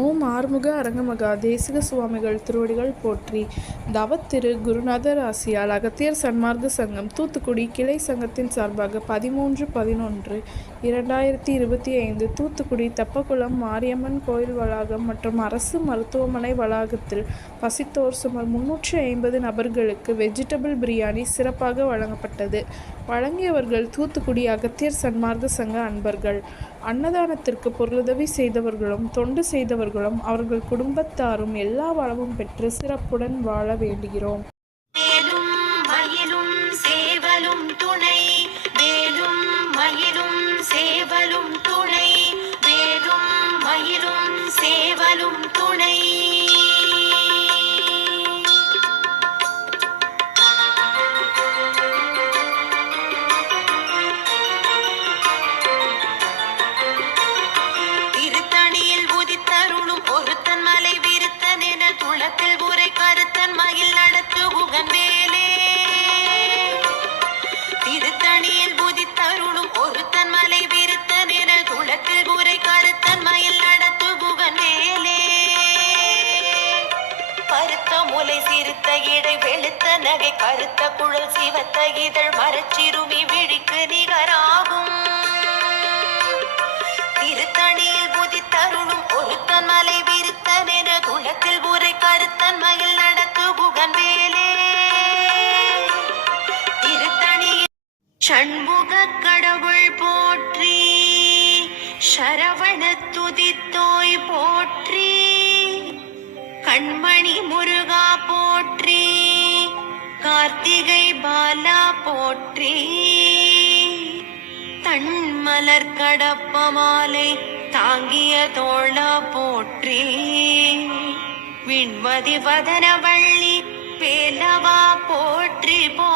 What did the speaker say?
ஓம் ஆறுமுக அரங்கமகா தேசிக சுவாமிகள் திருவடிகள் போற்றி. தவத்திரு குருநாதர் ஆசியால் அகத்தியர் சன்மார்க்க சங்கம் தூத்துக்குடி கிளை சங்கத்தின் சார்பாக 13-11-2025 தூத்துக்குடி தெப்பக்குளம் மாரியம்மன் கோயில் வளாகம் மற்றும் அரசு மருத்துவமனை வளாகத்தில் பசித்தோர் சுமார் 350 நபர்களுக்கு வெஜிடபிள் பிரியாணி சிறப்பாக வழங்கப்பட்டது. வழங்கியவர்கள் தூத்துக்குடி அகத்தியர் சன்மார்க்க சங்க அன்பர்கள். அன்னதானத்திற்கு பொருளுதவி செய்தவர்களும் தொண்டு செய்தவர்களும் அவர்கள் குடும்பத்தாரும் எல்லா வளமும் பெற்று சிறப்புடன் வாழ வேண்டுகிறோம். திருத்தணியில் புதித்தருளும் ஒருத்தன் மலை விருத்தன் என குளத்தில் உரை கருத்தன் மயில் நடத்து புகன் மேலே பருத்த முலை சிறுத்த இடை வெளுத்த நகை கருத்த குழல் சிவத்த இதழ் மரச்சிறுமி விழிக்கு நிகராகும். திருத்தணியில் புதித்தருளும் ஒருத்தன் மலை விருத்தன் என குளத்தில் உரை கருத்தன் மயில் நடத்து புகன் வேலே சண்முக கடவுள் போற்றி, சரவண துதித்தோய் போற்றி, கண்மணி முருகா போற்றி, கார்த்திகை பாலா போற்றி, தன்மலர் கடப்ப மாலை தாங்கிய தோளா போற்றி, விண்மதி வதனவள்ளி வேலவா போற்றி போ